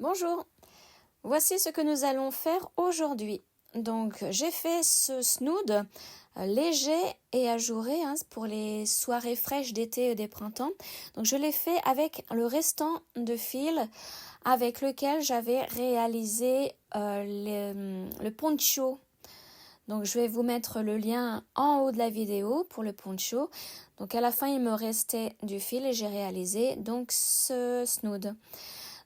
Bonjour, voici ce que nous allons faire aujourd'hui. Donc j'ai fait ce snood léger et ajouré pour les soirées fraîches d'été et des printemps. Donc je l'ai fait avec le restant de fil avec lequel j'avais réalisé le poncho. Donc je vais vous mettre le lien en haut de la vidéo pour le poncho. Donc à la fin il me restait du fil et j'ai réalisé donc ce snood.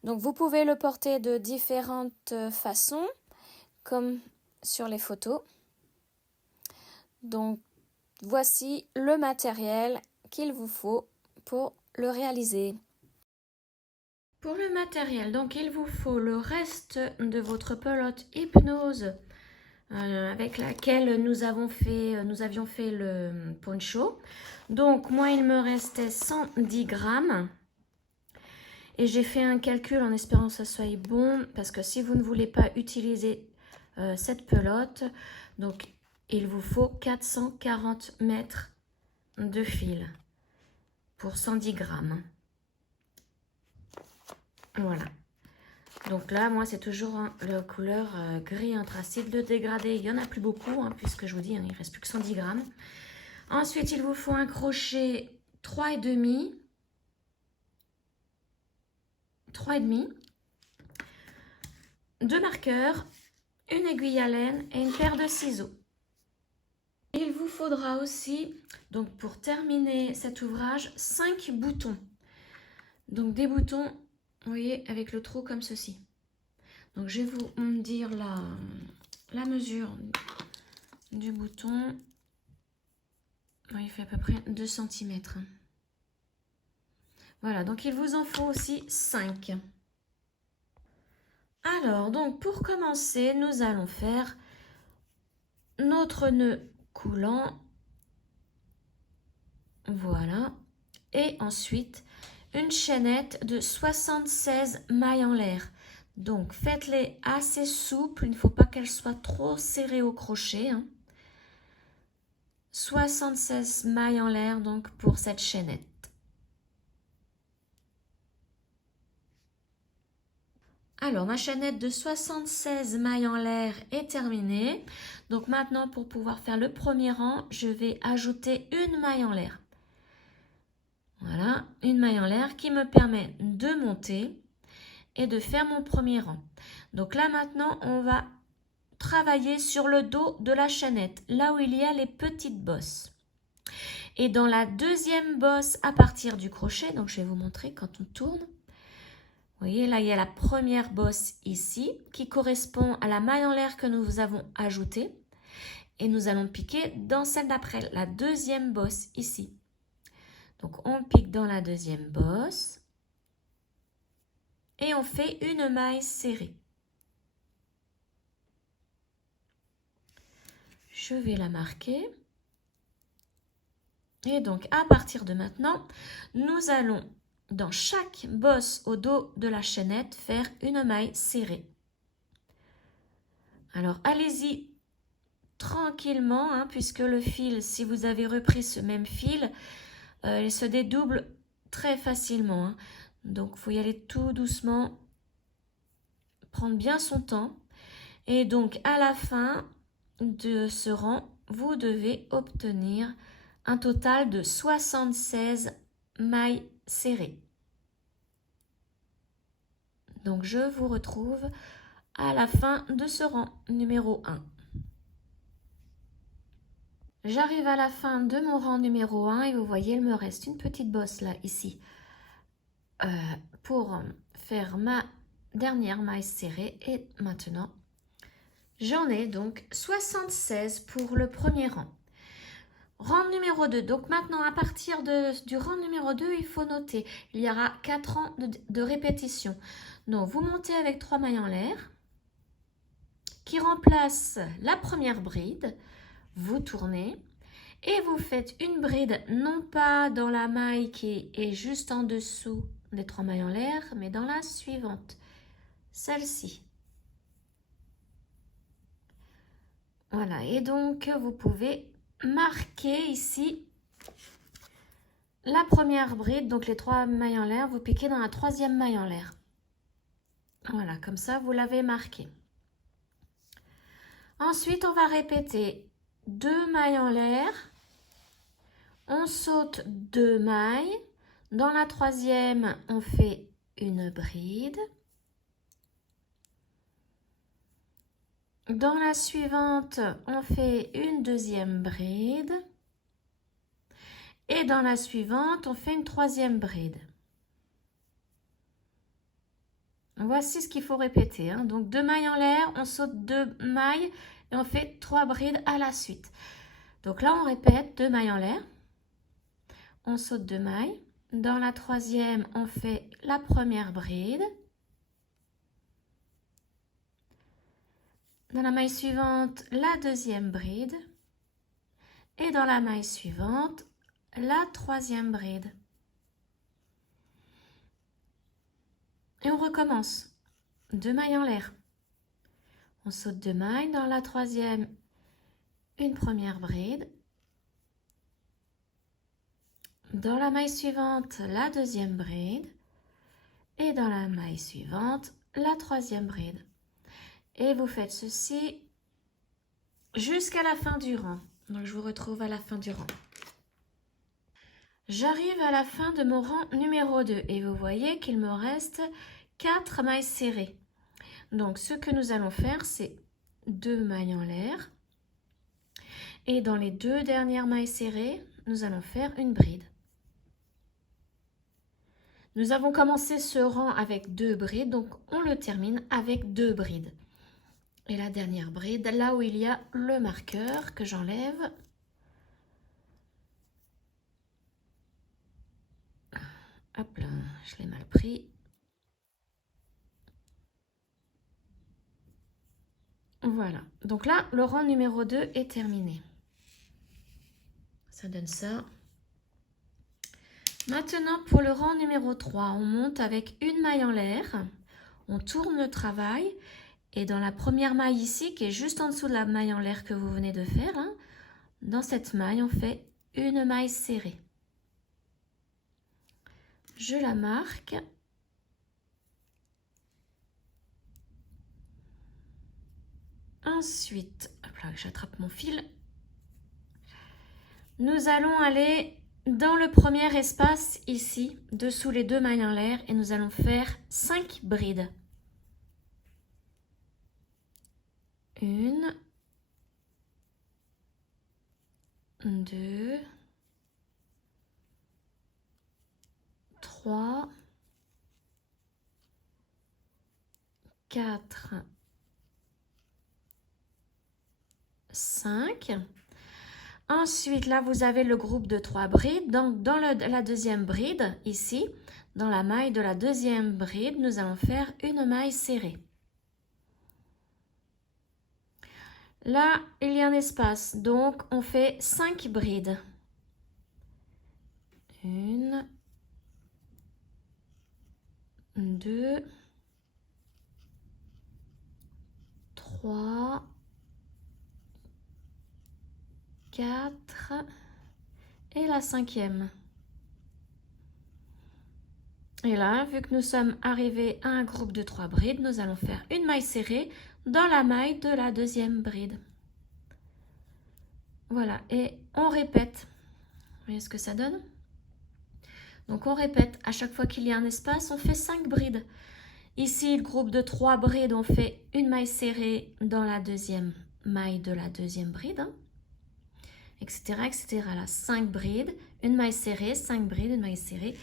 Donc vous pouvez le porter de différentes façons, comme sur les photos. Donc voici le matériel qu'il vous faut pour le réaliser. Pour le matériel, donc il vous faut le reste de votre pelote hypnose avec laquelle nous avions fait le poncho. Donc moi il me restait 110 grammes. Et j'ai fait un calcul en espérant que ça soit bon, parce que si vous ne voulez pas utiliser cette pelote, donc il vous faut 440 mètres de fil pour 110 grammes. Voilà. Donc là, moi, c'est toujours la couleur gris anthracite. Le dégradé, il n'y en a plus beaucoup, puisque je vous dis, il ne reste plus que 110 grammes. Ensuite, il vous faut un crochet 3,5. 3,5. 2 marqueurs, une aiguille à laine et une paire de ciseaux. Il vous faudra aussi, donc pour terminer cet ouvrage, 5 boutons. Donc des boutons, vous voyez, avec le trou comme ceci. Donc je vais vous dire la mesure du bouton. Il fait à peu près 2 cm. Voilà, donc il vous en faut aussi 5. Alors, donc pour commencer, nous allons faire notre nœud coulant. Voilà. Et ensuite, une chaînette de 76 mailles en l'air. Donc, faites-les assez souples. Il ne faut pas qu'elles soient trop serrées au crochet. 76 mailles en l'air, donc, pour cette chaînette. Alors, ma chaînette de 76 mailles en l'air est terminée. Donc, maintenant, pour pouvoir faire le premier rang, je vais ajouter une maille en l'air. Voilà, une maille en l'air qui me permet de monter et de faire mon premier rang. Donc là, maintenant, on va travailler sur le dos de la chaînette, là où il y a les petites bosses. Et dans la deuxième bosse, à partir du crochet, donc je vais vous montrer quand on tourne. Vous voyez, là, il y a la première bosse ici, qui correspond à la maille en l'air que nous avons ajoutée. Et nous allons piquer dans celle d'après, la deuxième bosse ici. Donc, on pique dans la deuxième bosse. Et on fait une maille serrée. Je vais la marquer. Et donc, à partir de maintenant, nous allons, dans chaque bosse au dos de la chaînette, faire une maille serrée. Alors, allez-y tranquillement, puisque le fil, si vous avez repris ce même fil, il se dédouble très facilement. Donc, il faut y aller tout doucement, prendre bien son temps. Et donc, à la fin de ce rang, vous devez obtenir un total de 76 mailles serrées. Donc, je vous retrouve à la fin de ce rang numéro 1. J'arrive à la fin de mon rang numéro 1 et vous voyez, il me reste une petite bosse là, ici, pour faire ma dernière maille serrée. Et maintenant, j'en ai donc 76 pour le premier rang. Rang numéro 2, donc maintenant à partir du rang numéro 2, il faut noter, il y aura 4 rangs de répétition. Donc vous montez avec 3 mailles en l'air, qui remplacent la première bride, vous tournez et vous faites une bride, non pas dans la maille qui est juste en dessous des 3 mailles en l'air, mais dans la suivante, celle-ci. Voilà, et donc vous pouvez marquer ici la première bride, donc les 3 mailles en l'air, vous piquez dans la 3e maille en l'air. Voilà, comme ça, vous l'avez marqué. Ensuite, on va répéter 2 mailles en l'air. On saute 2 mailles. Dans la troisième, on fait une bride. Dans la suivante, on fait une deuxième bride. Et dans la suivante, on fait une troisième bride. Voici ce qu'il faut répéter. Donc 2 mailles en l'air, on saute 2 mailles et on fait 3 brides à la suite. Donc là, on répète 2 mailles en l'air. On saute 2 mailles. Dans la troisième, on fait la première bride. Dans la maille suivante, la deuxième bride. Et dans la maille suivante, la troisième bride. Et on recommence. 2 mailles en l'air. On saute 2 mailles. Dans la troisième, une première bride. Dans la maille suivante, la deuxième bride. Et dans la maille suivante, la troisième bride. Et vous faites ceci jusqu'à la fin du rang. Donc je vous retrouve à la fin du rang. J'arrive à la fin de mon rang numéro 2 et vous voyez qu'il me reste 4 mailles serrées. Donc ce que nous allons faire, c'est 2 mailles en l'air. Et dans les 2 dernières mailles serrées, nous allons faire une bride. Nous avons commencé ce rang avec 2 brides, donc on le termine avec 2 brides. Et la dernière bride, là où il y a le marqueur que j'enlève. Hop là, je l'ai mal pris. Voilà, donc là, le rang numéro 2 est terminé. Ça donne ça. Maintenant, pour le rang numéro 3, on monte avec une maille en l'air. On tourne le travail. Et dans la première maille ici, qui est juste en dessous de la maille en l'air que vous venez de faire, dans cette maille, on fait une maille serrée. Je la marque. Ensuite, hop là, j'attrape mon fil. Nous allons aller dans le premier espace ici, dessous les 2 mailles en l'air, et nous allons faire 5 brides. 1, 2, 3, 4, 5. Ensuite, là, vous avez le groupe de 3 brides. Donc, dans la deuxième bride, ici, dans la maille de la deuxième bride, nous allons faire une maille serrée. Là, il y a un espace, donc on fait 5 brides. 1, 2, 3, 4 et la 5e. Et là, vu que nous sommes arrivés à un groupe de 3 brides, nous allons faire une maille serrée dans la maille de la deuxième bride. Voilà, et on répète. Vous voyez ce que ça donne? Donc on répète, à chaque fois qu'il y a un espace, on fait 5 brides. Ici, le groupe de 3 brides, on fait une maille serrée dans la deuxième maille de la deuxième bride, etc., etc. Là, 5 brides, une maille serrée, 5 brides, une maille serrée,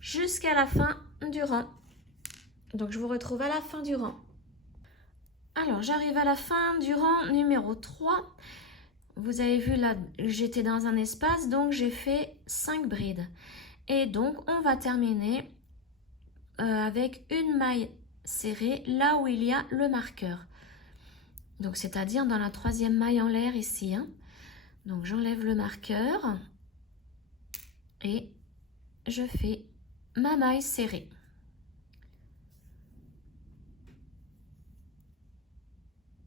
jusqu'à la fin du rang. Donc, je vous retrouve à la fin du rang. Alors, j'arrive à la fin du rang numéro 3. Vous avez vu là, j'étais dans un espace, donc j'ai fait 5 brides. Et donc, on va terminer avec une maille serrée là où il y a le marqueur. Donc, c'est-à-dire dans la troisième maille en l'air ici. Donc, j'enlève le marqueur et je fais ma maille serrée.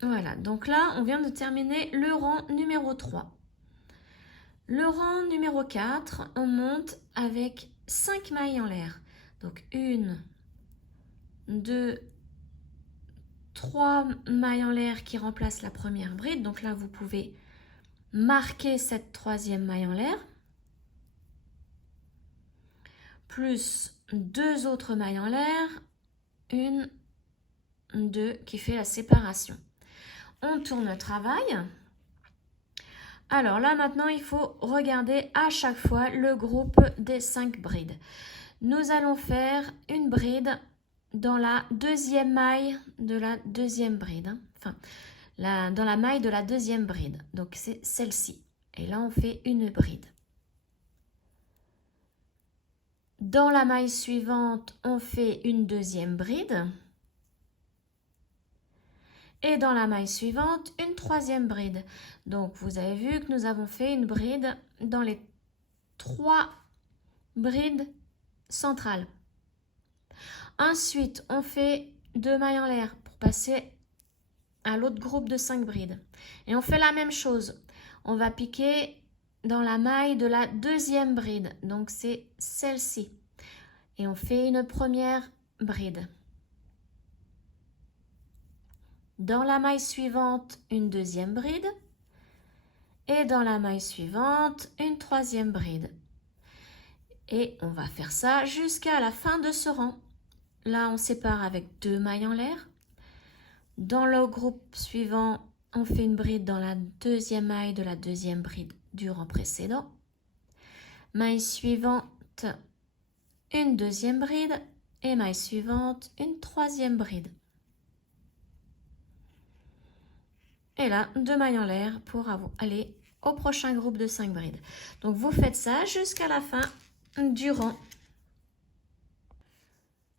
Voilà, donc là, on vient de terminer le rang numéro 3. Le rang numéro 4, on monte avec 5 mailles en l'air. Donc 1, 2, 3 mailles en l'air qui remplacent la première bride. Donc là, vous pouvez marquer cette troisième maille en l'air. Plus 2 autres mailles en l'air. 1, 2 qui fait la séparation. On tourne le travail. Alors là, maintenant, il faut regarder à chaque fois le groupe des 5 brides. Nous allons faire une bride dans la deuxième maille de la deuxième bride. Enfin, dans la maille de la deuxième bride. Donc, c'est celle-ci. Et là, on fait une bride. Dans la maille suivante, on fait une deuxième bride. Et dans la maille suivante, une troisième bride. Donc, vous avez vu que nous avons fait une bride dans les 3 brides centrales. Ensuite, on fait 2 mailles en l'air pour passer à l'autre groupe de 5 brides. Et on fait la même chose. On va piquer dans la maille de la deuxième bride. Donc, c'est celle-ci. Et on fait une première bride. Dans la maille suivante, une deuxième bride. Et dans la maille suivante, une troisième bride. Et on va faire ça jusqu'à la fin de ce rang. Là, on sépare avec 2 mailles en l'air. Dans le groupe suivant, on fait une bride dans la deuxième maille de la deuxième bride du rang précédent. Maille suivante, une deuxième bride. Et maille suivante, une troisième bride. Et là, 2 mailles en l'air pour aller au prochain groupe de 5 brides. Donc, vous faites ça jusqu'à la fin du rang.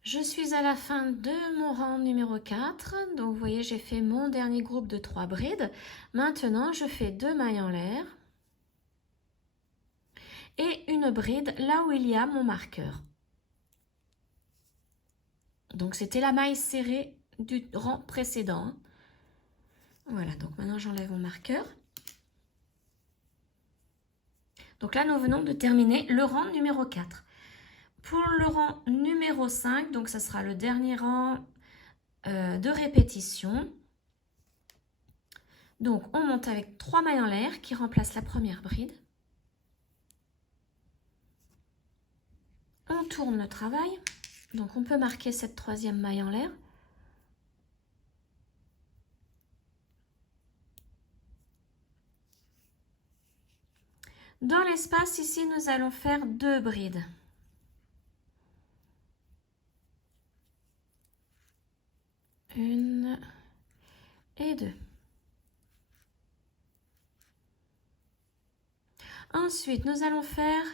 Je suis à la fin de mon rang numéro 4. Donc, vous voyez, j'ai fait mon dernier groupe de 3 brides. Maintenant, je fais 2 mailles en l'air et une bride là où il y a mon marqueur. Donc, c'était la maille serrée du rang précédent. Voilà, donc maintenant j'enlève mon marqueur. Donc là, nous venons de terminer le rang numéro 4. Pour le rang numéro 5, donc ça sera le dernier rang de répétition. Donc, on monte avec 3 mailles en l'air qui remplacent la première bride. On tourne le travail. Donc, on peut marquer cette troisième maille en l'air. Dans l'espace, ici, nous allons faire 2 brides. Une et 2. Ensuite, nous allons faire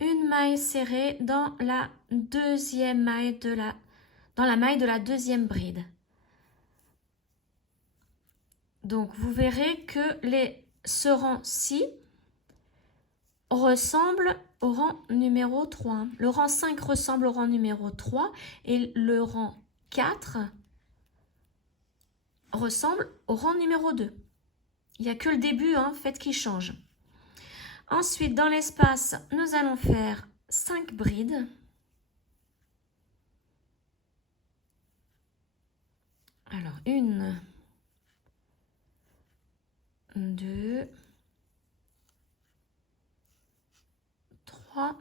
une maille serrée dans la deuxième maille dans la maille de la deuxième bride. Donc, vous verrez que ce rang-ci ressemble au rang numéro 3. Le rang 5 ressemble au rang numéro 3 et le rang 4 ressemble au rang numéro 2. Il n'y a que le début en fait qui change. Ensuite, dans l'espace, nous allons faire 5 brides. Alors, 1, 2, 3,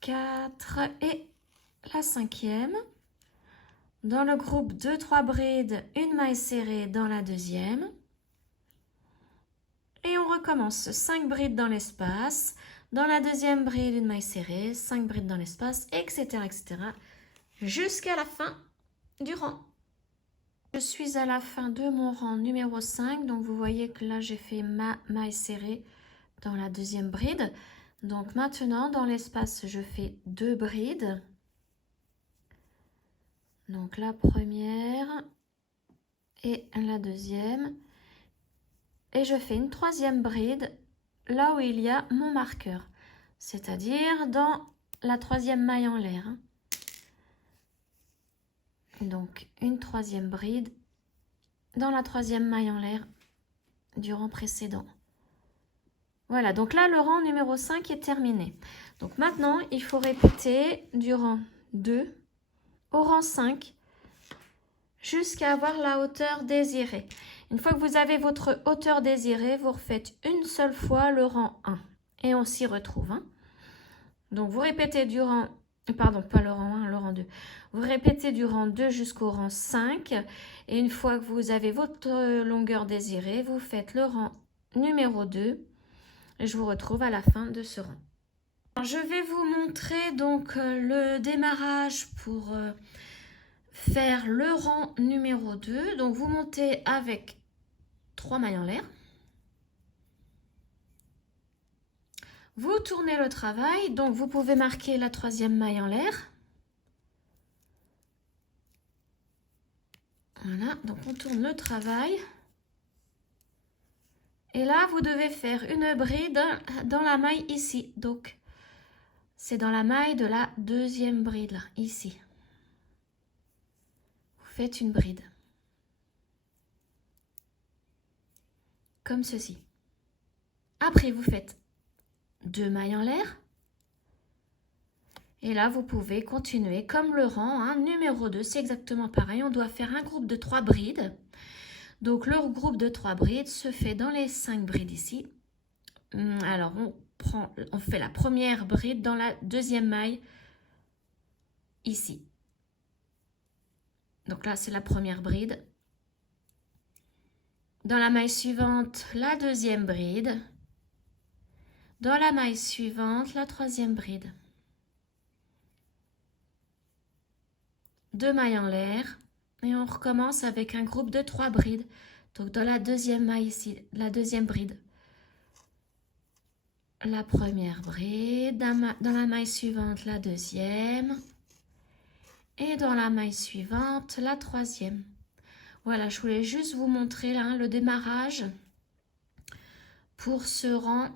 4 et la cinquième. Dans le groupe de 3 brides, une maille serrée dans la deuxième. Et on recommence 5 brides dans l'espace. Dans la deuxième bride, une maille serrée, 5 brides dans l'espace, etc., etc. jusqu'à la fin du rang. Je suis à la fin de mon rang numéro 5. Donc, vous voyez que là, j'ai fait ma maille serrée dans la deuxième bride. Donc, maintenant, dans l'espace, je fais 2 brides. Donc, la première et la deuxième. Et je fais une troisième bride là où il y a mon marqueur. C'est-à-dire dans la troisième maille en l'air. Donc, une troisième bride dans la troisième maille en l'air du rang précédent. Voilà, donc là, le rang numéro 5 est terminé. Donc maintenant, il faut répéter du rang 2 au rang 5 jusqu'à avoir la hauteur désirée. Une fois que vous avez votre hauteur désirée, vous refaites une seule fois le rang 1 et on s'y retrouve. Hein. Donc vous répétez du rang, pardon, pas le rang 1, le rang 2. Vous répétez du rang 2 jusqu'au rang 5 et une fois que vous avez votre longueur désirée, vous faites le rang numéro 2 et je vous retrouve à la fin de ce rang. Alors, je vais vous montrer donc le démarrage pour faire le rang numéro 2. Donc vous montez avec 3 mailles en l'air. Vous tournez le travail, donc vous pouvez marquer la 3e maille en l'air. Voilà, donc on tourne le travail. Et là, vous devez faire une bride dans la maille ici. Donc, c'est dans la maille de la 2e bride, là, ici. Vous faites une bride. Comme ceci. Après, vous faites 2 mailles en l'air. Et là, vous pouvez continuer comme le rang hein, numéro 2. C'est exactement pareil. On doit faire un groupe de 3 brides. Donc, le groupe de 3 brides se fait dans les 5 brides ici. Alors, on fait la première bride dans la 2e maille ici. Donc là, c'est la première bride. Dans la maille suivante, la 2e bride. Dans la maille suivante, la 3e bride. 2 mailles en l'air et on recommence avec un groupe de 3 brides. Donc dans la 2e maille ici, la 2e bride. La première bride, dans la maille suivante, la 2e et dans la maille suivante, la 3e. Voilà, je voulais juste vous montrer là, le démarrage pour ce rang,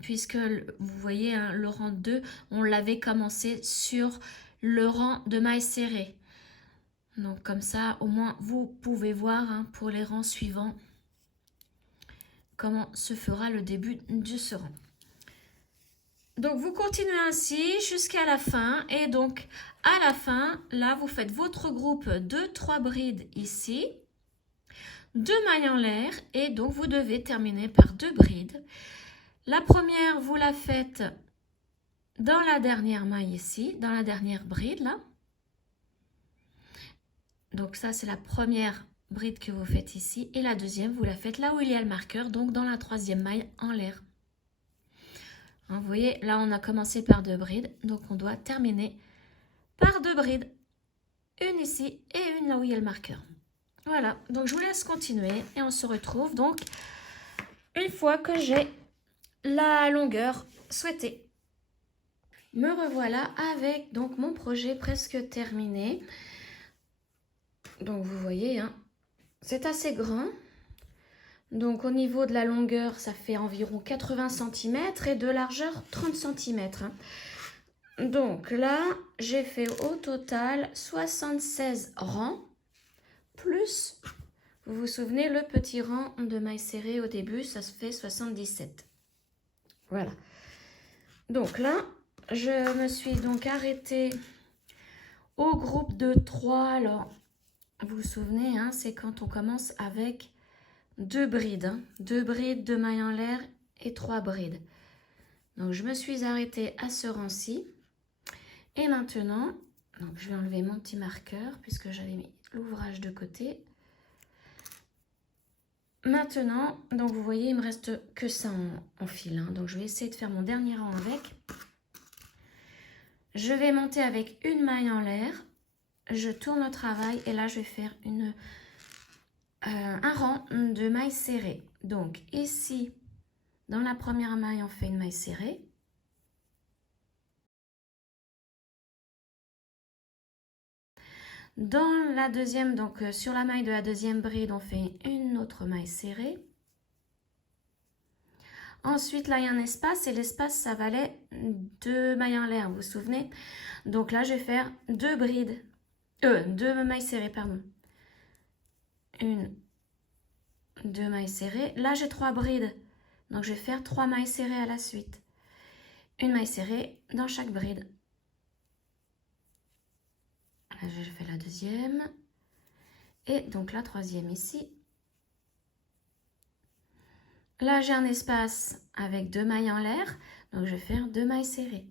puisque vous voyez, hein, le rang 2, on l'avait commencé sur le rang de mailles serrées. Donc comme ça, au moins, vous pouvez voir hein, pour les rangs suivants comment se fera le début de ce rang. Donc vous continuez ainsi jusqu'à la fin et donc à la fin, là vous faites votre groupe de 3 brides ici, 2 mailles en l'air et donc vous devez terminer par 2 brides. La première, vous la faites dans la dernière maille ici, dans la dernière bride là. Donc ça c'est la première bride que vous faites ici et la deuxième vous la faites là où il y a le marqueur, donc dans la 3e maille en l'air. Hein, vous voyez là on a commencé par 2 brides, donc on doit terminer par 2 brides, une ici et une là où il y a le marqueur. Voilà, donc je vous laisse continuer et on se retrouve donc une fois que j'ai la longueur souhaitée. Me revoilà avec donc mon projet presque terminé. Donc vous voyez, hein, c'est assez grand. Donc au niveau de la longueur, ça fait environ 80 cm et de largeur 30 cm. Hein. Donc là, j'ai fait au total 76 rangs, plus, vous vous souvenez, le petit rang de mailles serrées au début, ça se fait 77. Voilà. Donc là, je me suis donc arrêtée au groupe de 3. Alors, vous vous souvenez, hein, c'est quand on commence avec 2 brides. Hein, 2 brides, 2 mailles en l'air et 3 brides. Donc, je me suis arrêtée à ce rang-ci. Et maintenant, donc je vais enlever mon petit marqueur puisque j'avais mis l'ouvrage de côté. Maintenant, donc vous voyez, il me reste que ça en fil. Hein, donc, je vais essayer de faire mon dernier rang avec. Je vais monter avec une maille en l'air. Je tourne le travail et là, je vais faire un rang de mailles serrées. Donc, ici, dans la première maille, on fait une maille serrée. Dans la deuxième, donc sur la maille de la deuxième bride, on fait une autre maille serrée. Ensuite, là, il y a un espace et l'espace, ça valait 2 mailles en l'air, vous vous souvenez? Donc là, je vais faire 2 brides, 2 mailles serrées, pardon. 2 mailles serrées. Là, j'ai 3 brides, donc je vais faire 3 mailles serrées à la suite. Une maille serrée dans chaque bride. Je fais la deuxième. Et donc la troisième ici. Là, j'ai un espace avec 2 mailles en l'air. Donc, je vais faire 2 mailles serrées.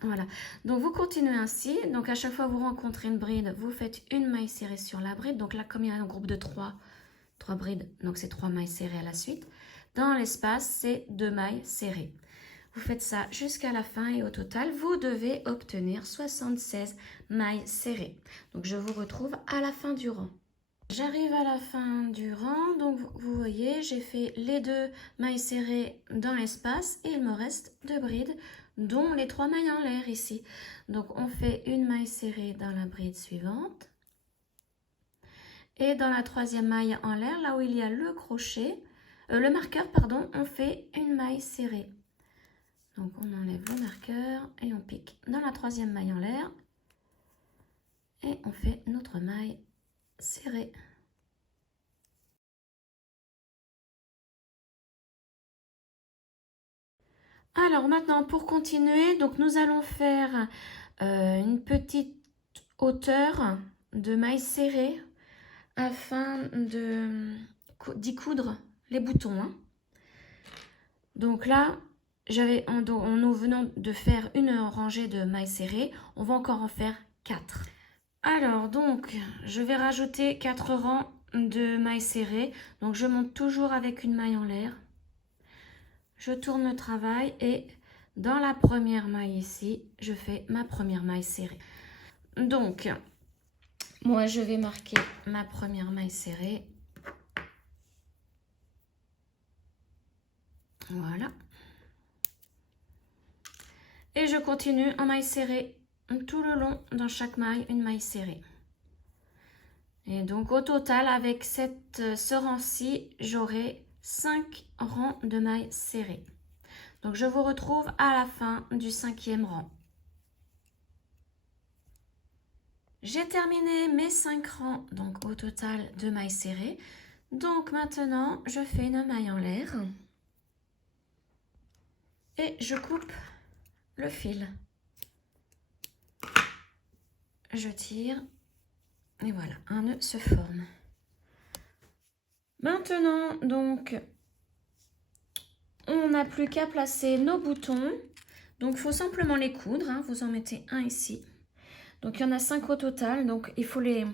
Voilà. Donc, vous continuez ainsi. Donc, à chaque fois que vous rencontrez une bride, vous faites une maille serrée sur la bride. Donc, là, comme il y a un groupe de 3 brides, donc c'est 3 mailles serrées à la suite. Dans l'espace, c'est 2 mailles serrées. Vous faites ça jusqu'à la fin et au total, vous devez obtenir 76 mailles serrées. Donc, je vous retrouve à la fin du rang. J'arrive à la fin du rang, donc vous voyez, j'ai fait les 2 mailles serrées dans l'espace et il me reste 2 brides, dont les 3 mailles en l'air ici. Donc, on fait une maille serrée dans la bride suivante. Et dans la 3e maille en l'air, là où il y a le crochet, le marqueur, pardon, on fait une maille serrée. Donc, on enlève le marqueur et on pique dans la 3e maille en l'air. Et on fait notre maille serrée. Alors maintenant, pour continuer, donc nous allons faire une petite hauteur de maille serrée afin d'y coudre les boutons. Hein. Donc là, nous venons de faire une rangée de mailles serrées, on va encore en faire 4. Alors donc, je vais rajouter 4 rangs de mailles serrées. Donc je monte toujours avec une maille en l'air. Je tourne le travail et dans la première maille ici, je fais ma première maille serrée. Donc, moi je vais marquer ma première maille serrée. Voilà. Et je continue en maille serrée tout le long, dans chaque maille, une maille serrée. Et donc au total, avec ce rang-ci, j'aurai 5 rangs de mailles serrées. Donc je vous retrouve à la fin du 5e rang. J'ai terminé mes 5 rangs, donc au total de mailles serrées. Donc maintenant, je fais une maille en l'air. Et je coupe le fil. Je tire. Et voilà, un nœud se forme. Maintenant, donc, on n'a plus qu'à placer nos boutons. Donc, il faut simplement les coudre. Hein. Vous en mettez un ici. Donc, il y en a 5 au total. Donc, il faut les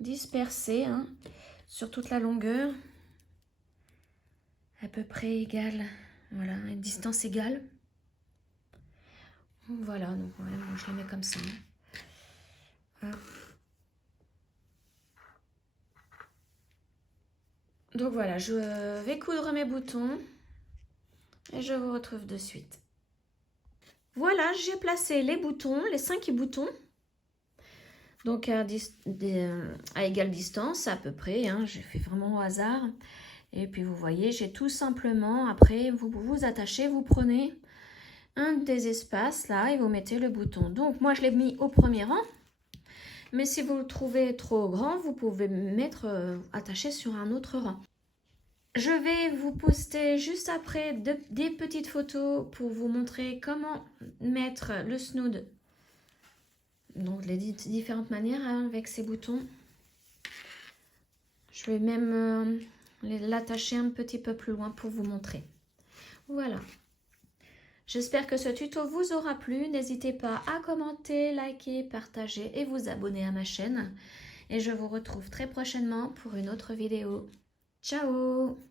disperser hein, sur toute la longueur. À peu près égale. Voilà, à une distance égale. Voilà, donc ouais, moi, je les mets comme ça. Hein. Donc voilà, je vais coudre mes boutons et je vous retrouve de suite. Voilà, j'ai placé les boutons, les 5 boutons. Donc à égale distance à peu près, hein, j'ai fait vraiment au hasard. Et puis vous voyez, j'ai tout simplement, après vous attachez, vous prenez un des espaces là et vous mettez le bouton. Donc moi je l'ai mis au premier rang. Mais si vous le trouvez trop grand, vous pouvez mettre attaché sur un autre rang. Je vais vous poster juste après des petites photos pour vous montrer comment mettre le snood. Donc les différentes manières hein, avec ces boutons. Je vais même l'attacher un petit peu plus loin pour vous montrer. Voilà. J'espère que ce tuto vous aura plu. N'hésitez pas à commenter, liker, partager et vous abonner à ma chaîne. Et je vous retrouve très prochainement pour une autre vidéo. Ciao!